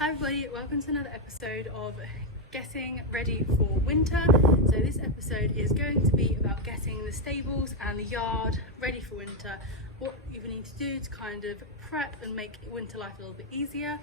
Hi everybody, welcome to another episode of Getting Ready for Winter. So this episode is going to be about getting the stables and the yard ready for winter, what you need to do to kind of prep and make winter life a little bit easier.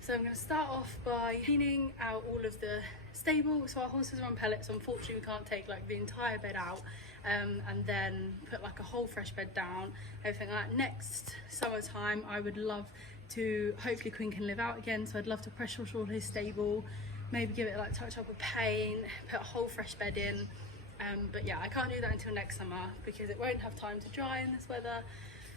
So I'm going to start off by cleaning out all of the stable. So our horses are on pellets, so unfortunately we can't take like the entire bed out and then put like a whole fresh bed down, everything like that. Next summertime I would love to, hopefully Quinn can live out again, so I'd love to pressure wash all his stable, maybe give it like touch up with paint, put a whole fresh bed in, but yeah, I can't do that until next summer because it won't have time to dry in this weather,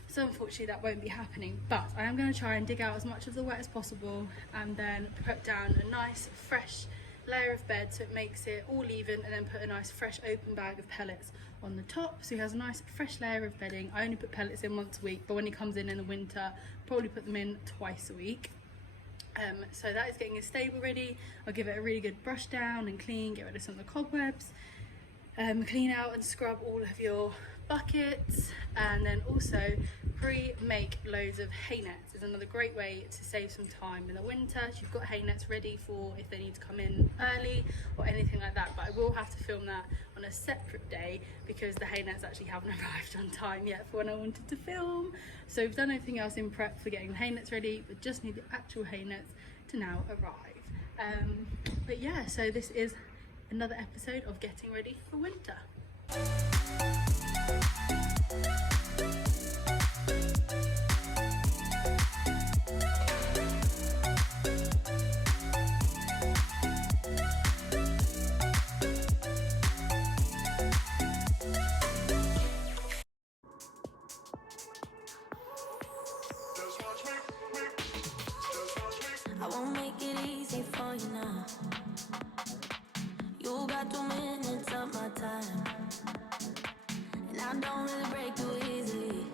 so unfortunately that won't be happening. But I am going to try and dig out as much of the wet as possible and then put down a nice fresh layer of bed so it makes it all even, and then put a nice fresh open bag of pellets on the top so he has a nice fresh layer of bedding. I only put pellets in once a week, but when he comes in the winter probably put them in twice a week. So that is getting his stable ready. I'll give it a really good brush down and clean, get rid of some of the cobwebs, clean out and scrub all of your buckets, and then also pre-make loads of hay nets is another great way to save some time in the winter. So you've got hay nets ready for if they need to come in early or anything like that, but I will have to film that on a separate day because the hay nets actually haven't arrived on time yet for when I wanted to film. So we've done everything else in prep for getting the hay nets ready, but just need the actual hay nets to now arrive. But yeah, so this is another episode of Getting Ready for Winter. I won't make it easy for you now. You got 2 minutes of my time, and I don't really break too easily,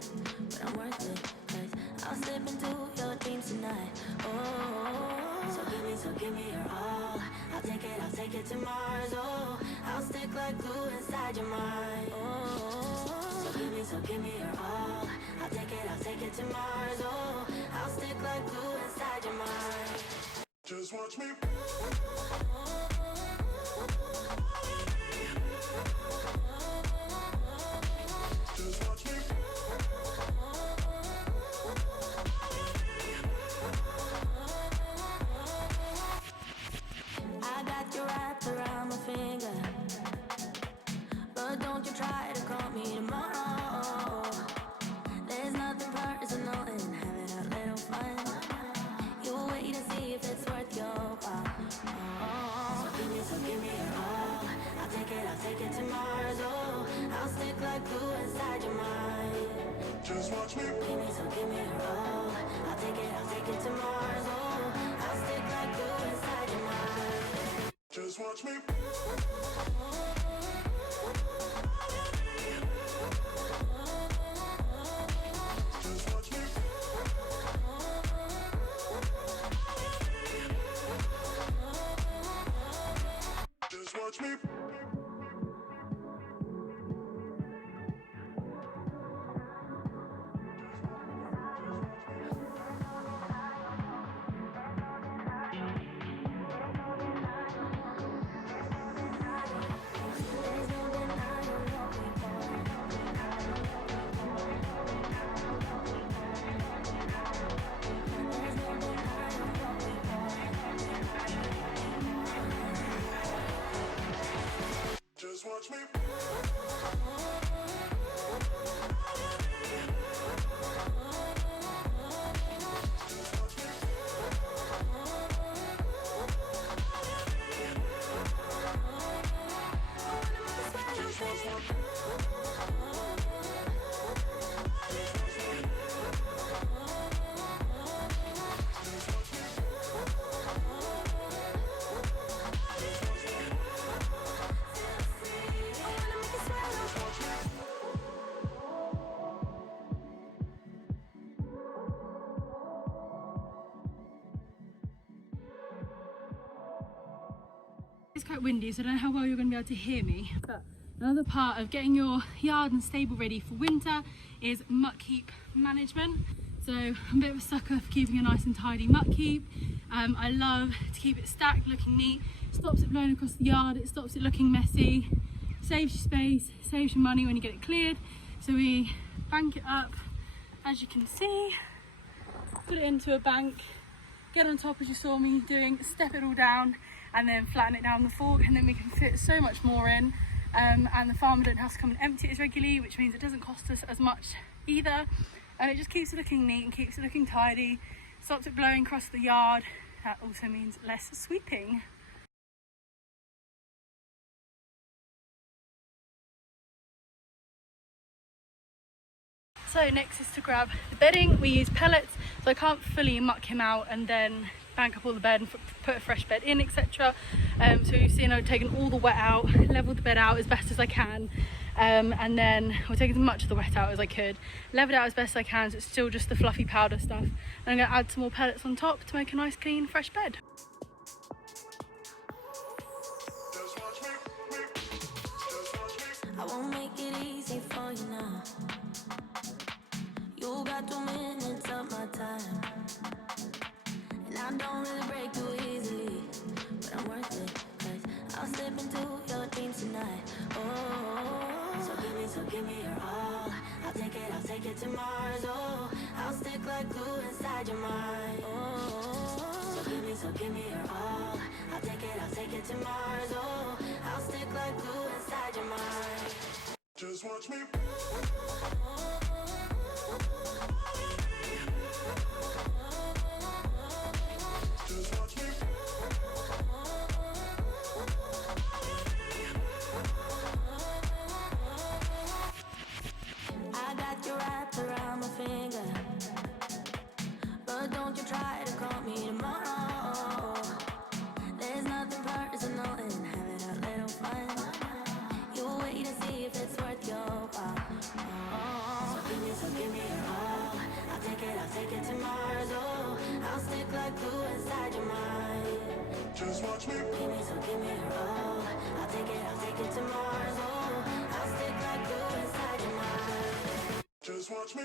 but I'm worth it, 'cause I'll slip into your dreams tonight. Oh, so give me your all. I'll take it to Mars. Oh, I'll stick like glue inside your mind. Oh, so give me your all. I'll take it to Mars. Oh, I'll stick like glue inside your mind. Just watch me. Just watch me. I got you wrapped around my finger, but don't you try to call me tomorrow. There's nothing personal in having a little fun. You wait to see if it's worth your while. Oh, so give me your all. I'll take it to Mars. Oh, I'll stick like glue inside your mind. Just watch me. Give me your all. I'll take it to Mars. Oh, I'll stick like glue inside your mind. Just watch me. Just watch me. Just watch me. Just watch me. It's quite windy, so I don't know how well you're going to be able to hear me. But another part of getting your yard and stable ready for winter is muck heap management. So I'm a bit of a sucker for keeping a nice and tidy muck heap, I love to keep it stacked, looking neat. Stops it blowing across the yard, it stops it looking messy, saves you space, saves you money when you get it cleared. So we bank it up, as you can see, put it into a bank, get on top as you saw me doing, step it all down, and then flatten it down the fork, and then we can fit so much more in. And the farmer don't have to come and empty it as regularly, which means it doesn't cost us as much either. And it just keeps it looking neat and keeps it looking tidy, stops it blowing across the yard. That also means less sweeping. So next is to grab the bedding. We use pellets, so I can't fully muck him out and then bank up all the bed and put a fresh bed in, etc. So you've seen I've taken all the wet out, leveled the bed out as best as I can, and then I've taken as much of the wet out as I could, leveled it out as best as I can, so it's still just the fluffy powder stuff. And I'm going to add some more pellets on top to make a nice clean fresh bed. I won't make it easy for you now. You got 2 minutes of my time, and I don't really break too easily, but I'm worth it, 'cause I'll slip into your dreams tonight. Oh, so give me your all. I'll take it to Mars. Oh, I'll stick like glue inside your mind. Oh, so give me your all. I'll take it to Mars. Oh, I'll stick like glue inside your mind. Just watch me. Just watch me. I got you wrapped around my finger, but don't you try to call me tomorrow. There's nothing personal in having a little fun. You wait and see if it's worth your while. Oh, so give me your all. I'll take it to Mars. Oh, I'll stick like glue inside your mind. Just watch me. Give me your all. I'll take it to Mars. Oh, I'll stick like glue inside your mind. Just watch me.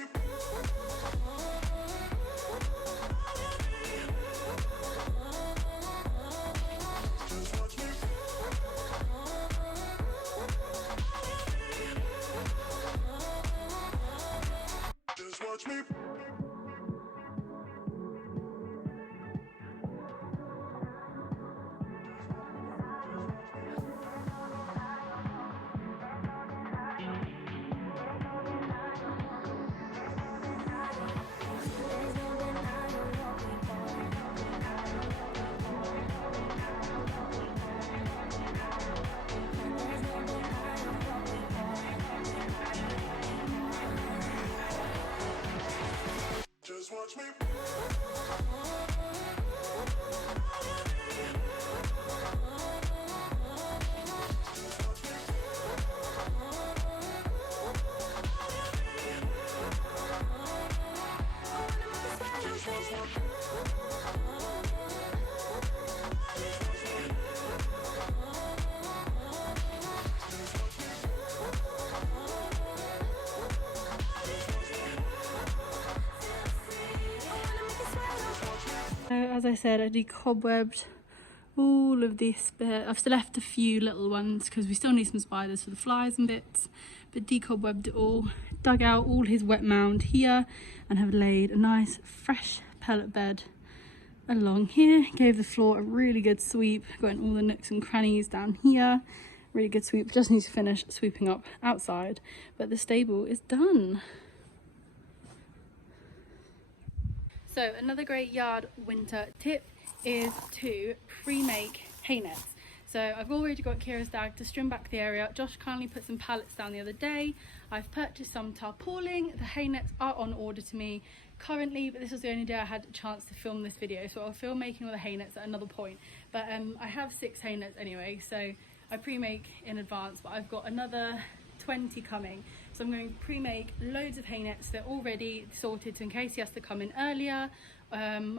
Just watch me. Just watch me. Just watch me. So as I said, I decobwebbed all of this bit. I've still left a few little ones because we still need some spiders for the flies and bits, but decobwebbed it all, dug out all his wet mound here, and have laid a nice fresh pellet bed along here. Gave the floor a really good sweep, got in all the nooks and crannies down here. Really good sweep. Just need to finish sweeping up outside, but the stable is done. So another great yard winter tip is to pre-make hay nets. So I've already got Kira's dad to trim back the area. Josh kindly put some pallets down the other day. I've purchased some tarpaulin. The hay nets are on order to me currently, but this was the only day I had a chance to film this video, so I'll film making all the hay nets at another point. But I have 6 hay nets anyway, so I pre-make in advance, but I've got another 20 coming. So I'm going to pre-make loads of hay nets. They're already sorted, so in case he has to come in earlier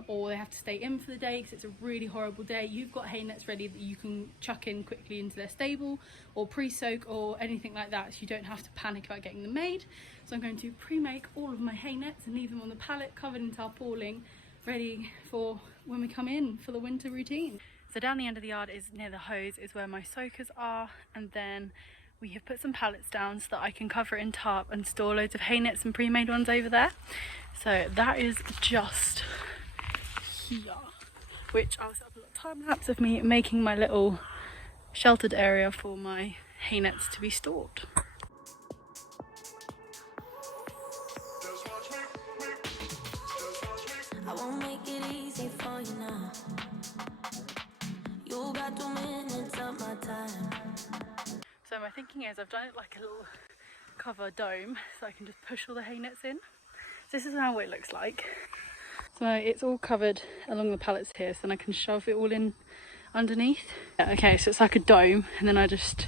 or they have to stay in for the day because it's a really horrible day, you've got hay nets ready that you can chuck in quickly into their stable or pre-soak or anything like that, so you don't have to panic about getting them made. So I'm going to pre-make all of my hay nets and leave them on the pallet covered in tarpaulin, ready for when we come in for the winter routine. So down the end of the yard is near the hose is where my soakers are, and then we have put some pallets down so that I can cover it in tarp and store loads of hay nets and pre-made ones over there. So that is just here, which I'll set up a little time lapse of me making my little sheltered area for my hay nets to be stored. Just watch me. Just watch me. I won't make it easy for you now. You got 2 minutes of my time. So my thinking is I've done it like a little cover dome so I can just push all the hay nets in. So this is how it looks like. So it's all covered along the pallets here, so then I can shove it all in underneath. Yeah, okay, so it's like a dome, and then I just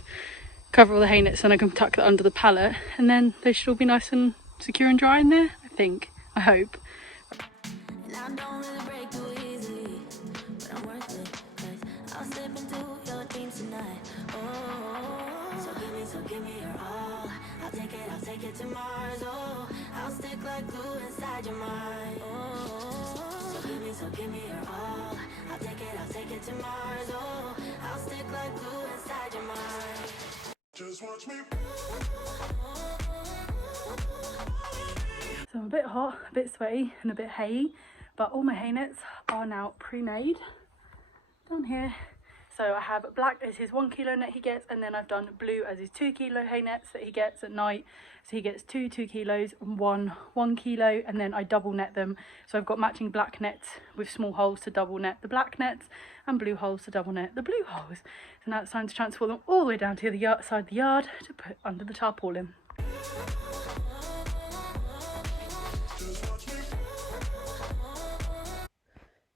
cover all the hay nets and I can tuck that under the pallet, and then they should all be nice and secure and dry in there, I think. I hope. And I don't really break too easily, but I'm worth it, 'cause I'll slip into your dreams tonight. Oh, so give me your all. I'll take it to Mars. Oh, I'll stick like glue inside your mind. Oh, so give me your all. I'll take it to Mars. Oh, I'll stick like glue inside your mind. Just watch me. So I'm a bit hot, a bit sweaty and a bit hayy, but all my hay nets are now pre-made down here. So I have black as his 1 kilo net he gets, and then I've done blue as his 2 kilo hay nets that he gets at night. So he gets two 2 kilos and one 1 kilo, and then I double net them. So I've got matching black nets with small holes to double net the black nets and blue holes to double net the blue holes. So now it's time to transport them all the way down to the side of the yard to put under the tarpaulin.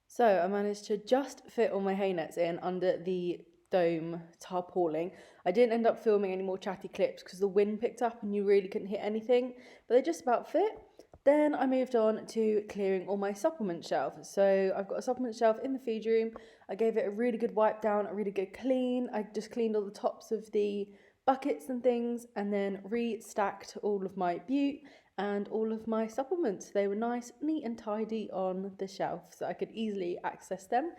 So I managed to just fit all my hay nets in under the dome tarpaulin. I didn't end up filming any more chatty clips because the wind picked up and you really couldn't hear anything, but they just about fit. Then I moved on to clearing all my supplement shelf. So I've got a supplement shelf in the feed room. I gave it a really good wipe down, a really good clean. I just cleaned all the tops of the buckets and things, and then re-stacked all of my butte and all of my supplements. They were nice, neat and tidy on the shelf so I could easily access them.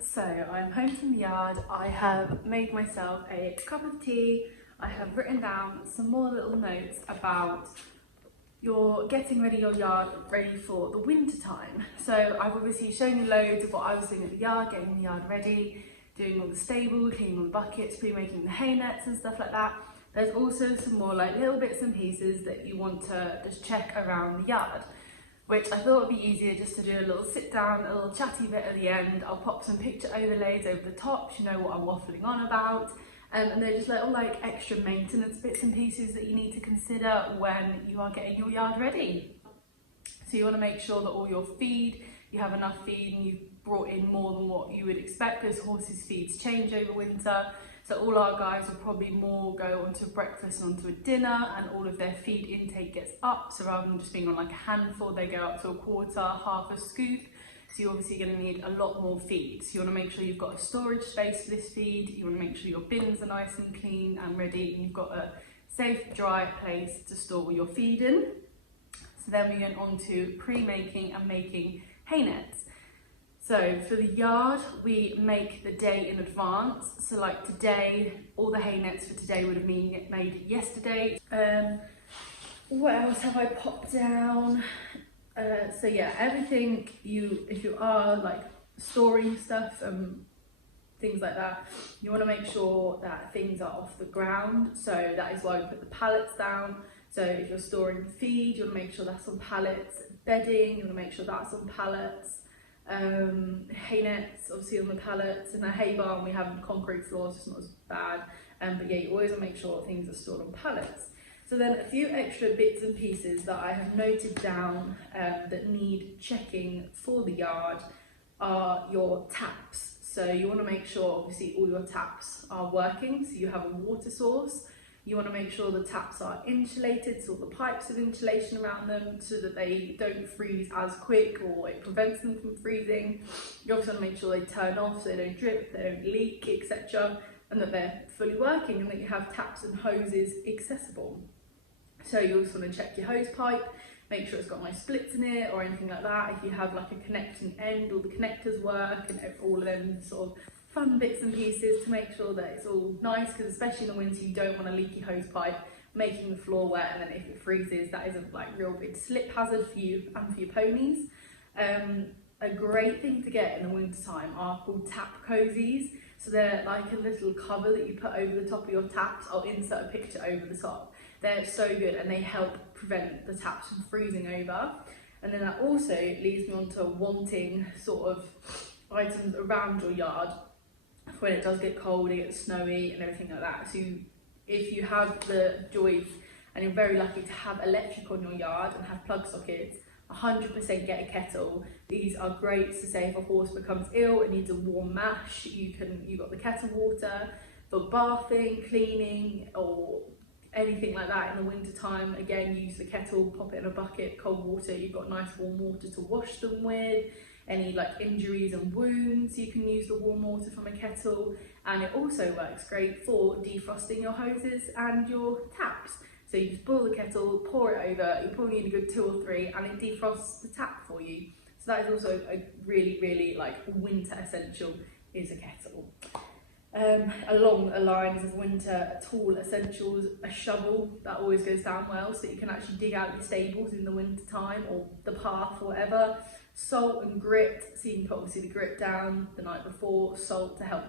So I'm home from the yard. I have made myself a cup of tea. I have written down some more little notes about you're getting ready your yard ready for the winter time. So I've obviously shown you loads of what I was doing at the yard, getting the yard ready, doing all the stable, cleaning all the buckets, pre-making the hay nets and stuff like that. There's also some more like little bits and pieces that you want to just check around the yard, which I thought would be easier just to do a little sit down, a little chatty bit at the end. I'll pop some picture overlays over the top so you know what I'm waffling on about. And they're just little like extra maintenance bits and pieces that you need to consider when you are getting your yard ready. So you want to make sure that all your feed, you have enough feed and you've brought in more than what you would expect, because horses' feeds change over winter. So all our guys will probably more go onto breakfast and onto a dinner, and all of their feed intake gets up. So rather than just being on like a handful, they go up to a quarter, half a scoop. So you're obviously going to need a lot more feed. So you want to make sure you've got a storage space for this feed. You want to make sure your bins are nice and clean and ready, and you've got a safe, dry place to store your feed in. So then we get on to pre-making and making hay nets. So for the yard, we make the day in advance. So like today, all the hay nets for today would have been made yesterday. What else have I popped down? So yeah, everything if you are like storing stuff and things like that, you want to make sure that things are off the ground. So that is why we put the pallets down. So if you're storing feed, you want to make sure that's on pallets. Bedding, you want to make sure that's on pallets. Hay nets obviously on the pallets. In a hay barn we have concrete floors, it's not as bad, but yeah, you always want to make sure things are stored on pallets. So then a few extra bits and pieces that I have noted down that need checking for the yard are your taps. So you want to make sure obviously all your taps are working, so you have a water source. You want to make sure the taps are insulated, so all the pipes have insulation around them so that they don't freeze as quick, or it prevents them from freezing. You also want to make sure they turn off so they don't drip, they don't leak, etc., and that they're fully working and that you have taps and hoses accessible. So you also want to check your hose pipe, make sure it's got no splits in it or anything like that. If you have like a connecting end, all the connectors work and all of them sort of fun bits and pieces to make sure that it's all nice, because especially in the winter you don't want a leaky hose pipe making the floor wet, and then if it freezes that is a like real big slip hazard for you and for your ponies. A great thing to get in the winter time are called tap cozies. So they're like a little cover that you put over the top of your taps. I'll insert a picture over the top. They're so good and they help prevent the taps from freezing over. And then that also leads me on to wanting sort of items around your yard when it does get cold, it gets snowy and everything like that. So if you have the joys and you're very lucky to have electric on your yard and have plug sockets, 100% get a kettle. These are great to say if a horse becomes ill and needs a warm mash, you've got the kettle water for bathing, cleaning or anything like that in the winter time. Again, use the kettle, pop it in a bucket, cold water, you've got nice warm water to wash them with. Any like injuries and wounds, you can use the warm water from a kettle, and it also works great for defrosting your hoses and your taps. So you just boil the kettle, pour it over, you probably need a good 2 or 3, and it defrosts the tap for you. So that is also a really like winter essential, is a kettle. Along the lines of winter tool essentials, a shovel, that always goes down well, so that you can actually dig out your stables in the winter time or the path or whatever. Salt and grit, so you can put obviously the grit down the night before, salt to help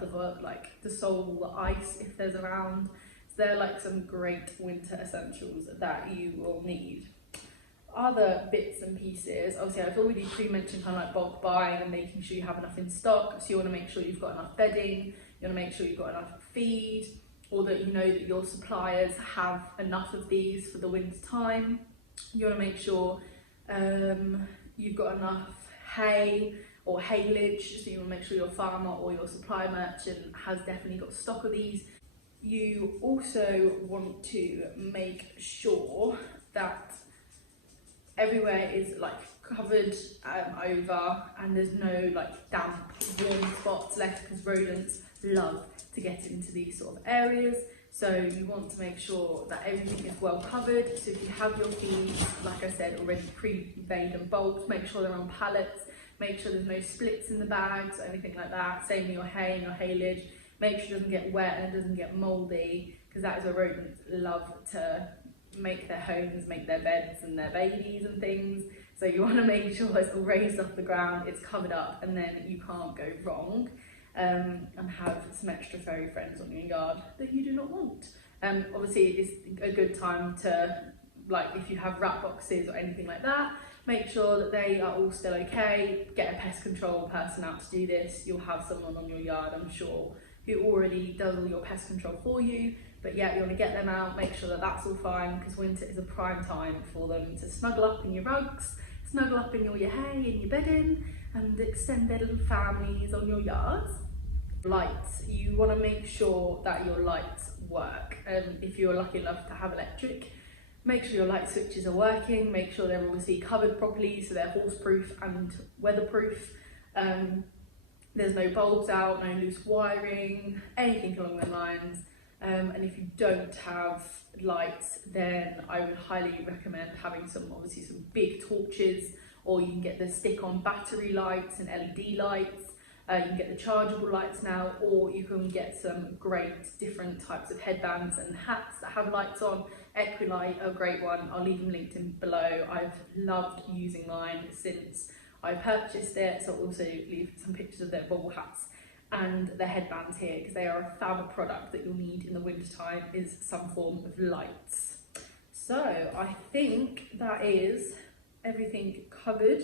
dissolve the ice if there's around. So they're like some great winter essentials that you will need. Other bits and pieces, obviously I've already pre-mentioned kind of like bulk buying and making sure you have enough in stock. So you want to make sure you've got enough bedding, you want to make sure you've got enough feed, or that you know that your suppliers have enough of these for the winter time. You want to make sure you've got enough hay or haylage, so you want to make sure your farmer or your supply merchant has definitely got stock of these. You also want to make sure that everywhere is like covered over and there's no like damp warm spots left, because rodents love to get into these sort of areas. So you want to make sure that everything is well covered. So if you have your feed, like I said, already pre-weighed and bulked, make sure they're on pallets, make sure there's no splits in the bags or anything like that. Same with your hay and your haylage. Make sure it doesn't get wet and it doesn't get mouldy, because that is where rodents love to make their homes, make their beds and their babies and things. So you want to make sure it's all raised off the ground, it's covered up, and then you can't go wrong. And have some extra furry friends on your yard that you do not want. Obviously it's a good time to, like if you have rat boxes or anything like that, make sure that they are all still okay. Get a pest control person out to do this. You'll have someone on your yard, I'm sure, who already does all your pest control for you. But yeah, you want to get them out, make sure that that's all fine, because winter is a prime time for them to snuggle up in your rugs, snuggle up in all your hay and your bedding, and extend their little families on your yards. Lights, you want to make sure that your lights work. If you're lucky enough to have electric, make sure your light switches are working, make sure they're obviously covered properly so they're horseproof and weatherproof. There's no bulbs out, no loose wiring, anything along those lines. And if you don't have lights, then I would highly recommend having some big torches, or you can get the stick-on battery lights and LED lights. You can get the chargeable lights now, or you can get some great different types of headbands and hats that have lights on. Equilight, a great one. I'll leave them linked in below. I've loved using mine since I purchased it, so I'll also leave some pictures of their bobble hats and their headbands here, because they are a fab product that you'll need in the winter time, is some form of lights. So I think that is everything covered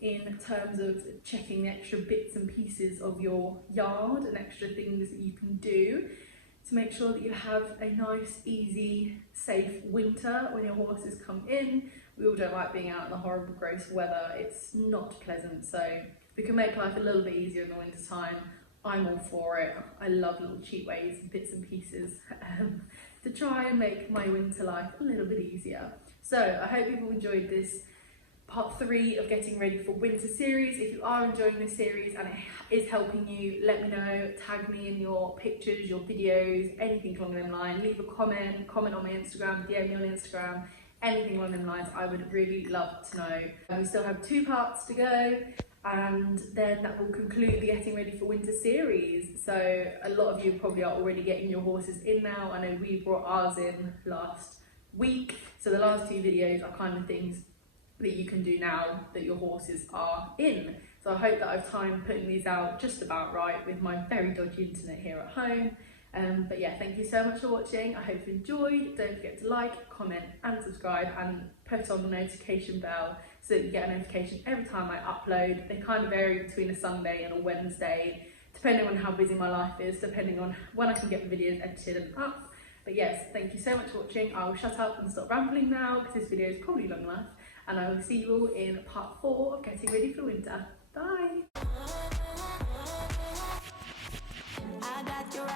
in terms of checking extra bits and pieces of your yard and extra things that you can do to make sure that you have a nice, easy, safe winter when your horses come in. We all don't like being out in the horrible, gross weather. It's not pleasant. So if we can make life a little bit easier in the winter time, I'm all for it. I love little cheap ways and bits and pieces to try and make my winter life a little bit easier. So I hope you've all enjoyed this part 3 of getting ready for winter series. If you are enjoying this series and it is helping you, let me know, tag me in your pictures, your videos, anything along them lines. Leave a comment on my Instagram, DM me on Instagram. anything along them lines, I would really love to know. We still have 2 parts to go, and then that will conclude the Getting Ready for Winter series. So a lot of you probably are already getting your horses in now. I know we brought ours in last week, so the last 2 videos are kind of things that you can do now that your horses are in. So I hope that I've timed putting these out just about right with my very dodgy internet here at home. But yeah, thank you so much for watching. I hope you enjoyed. Don't forget to like, comment and subscribe, and put on the notification bell so that you get a notification every time I upload. They kind of vary between a Sunday and a Wednesday, depending on how busy my life is, depending on when I can get the videos edited and up. But yes, thank you so much for watching. I will shut up and stop rambling now because this video is probably long enough, and I will see you all in part 4 of Getting Ready for Winter. Bye! I got your